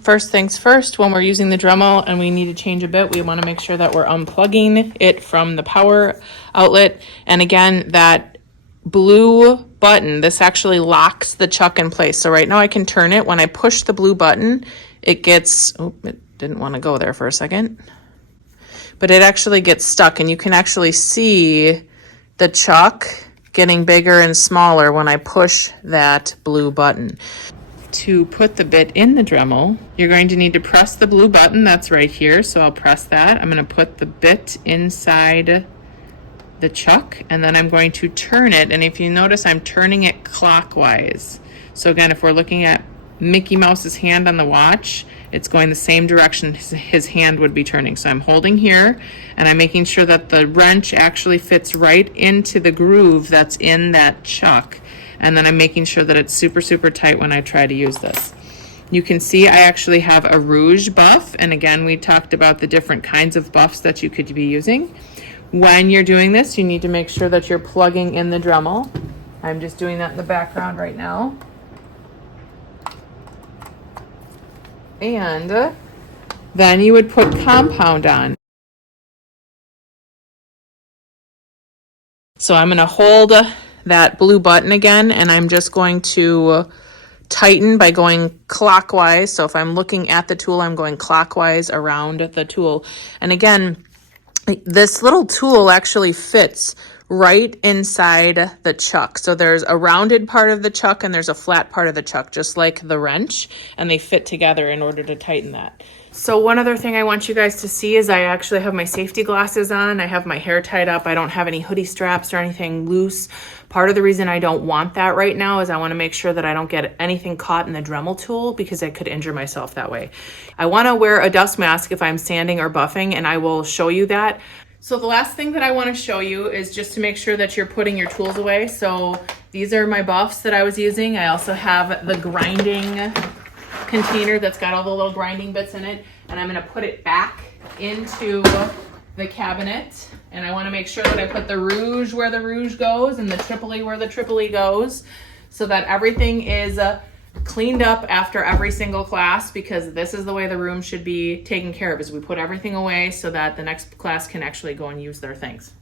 First things first, when we're using the Dremel and we need to change a bit, we want to make sure that we're unplugging it from the power outlet. And again, that blue button, this actually locks the chuck in place. So right now I can turn it. When I push the blue button, it gets, oh, it didn't want to go there for a second, but it actually gets stuck, and you can actually see the chuck getting bigger and smaller when I push that blue button. To put the bit in the Dremel, you're going to need to press the blue button that's right here. So I'll press that. I'm going to put the bit inside the chuck, and then I'm going to turn it. And if you notice, I'm turning it clockwise. So again, if we're looking at Mickey Mouse's hand on the watch, it's going the same direction his hand would be turning. So I'm holding here, and I'm making sure that the wrench actually fits right into the groove that's in that chuck. And then I'm making sure that it's super, super tight when I try to use this. You can see I actually have a rouge buff. And again, we talked about the different kinds of buffs that you could be using. When you're doing this, you need to make sure that you're plugging in the Dremel. I'm just doing that in the background right now. And then you would put compound on. So I'm going to hold that blue button again, and I'm just going to tighten by going clockwise. So if I'm looking at the tool, I'm going clockwise around the tool. And again, this little tool actually fits right inside the chuck. So there's a rounded part of the chuck and there's a flat part of the chuck, just like the wrench, and they fit together in order to tighten that. So one other thing I want you guys to see is I actually have my safety glasses on. I have my hair tied up. I don't have any hoodie straps or anything loose. Part of the reason I don't want that right now is I want to make sure that I don't get anything caught in the Dremel tool, because I could injure myself that way. I want to wear a dust mask if I'm sanding or buffing, and I will show you that. So the last thing that I want to show you is just to make sure that you're putting your tools away. So these are my buffs that I was using. I also have the grinding container that's got all the little grinding bits in it, and I'm going to put it back into the cabinet. And I want to make sure that I put the rouge where the rouge goes and the Tripoli where the Tripoli goes, so that everything is cleaned up after every single class, because this is the way the room should be taken care of, is we put everything away so that the next class can actually go and use their things.